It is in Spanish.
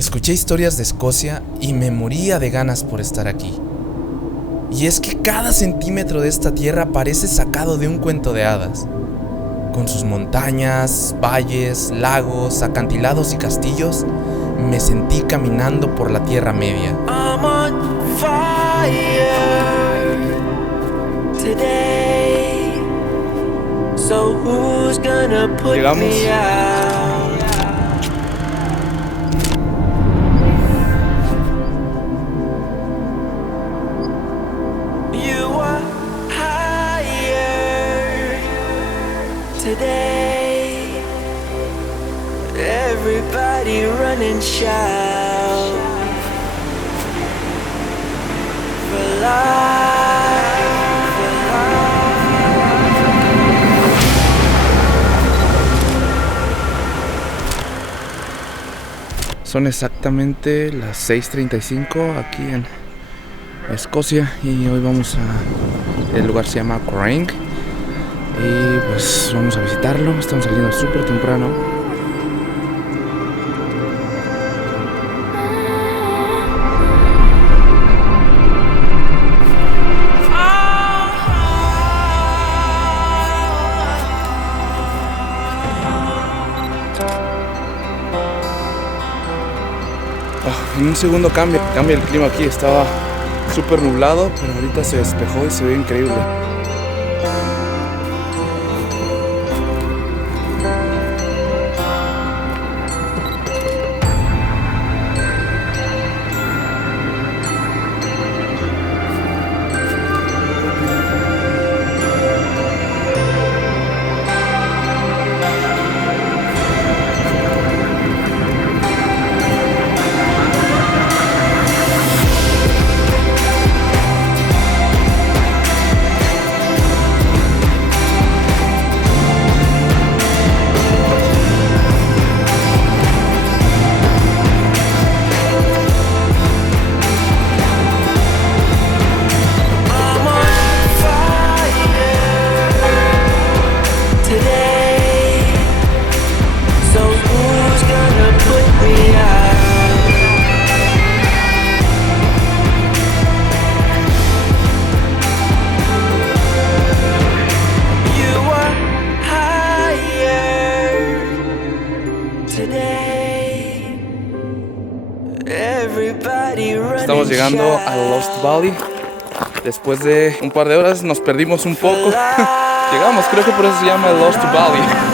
Escuché historias de Escocia y me moría de ganas por estar aquí. Y es que cada centímetro de esta tierra parece sacado de un cuento de hadas. Con sus montañas, valles, lagos, acantilados y castillos, me sentí caminando por la Tierra Media. I'm on fire today. So who's gonna put Llegamos. me out? You are higher today. Everybody run and shout for life, for life. Son exactamente las 6:35 aquí en Escocia y hoy vamos a... El lugar se llama Craig y pues vamos a visitarlo. Estamos saliendo súper temprano. En un segundo cambia el clima aquí, estaba súper nublado, pero ahorita se despejó y se ve increíble. I'm on fire today. So who's gonna put me out? You are higher today. Everybody run Estamos and llegando a shout Lost Valley. Después de un par de horas nos perdimos un for poco. life. Llegamos, creo que por eso se llama Lost Valley.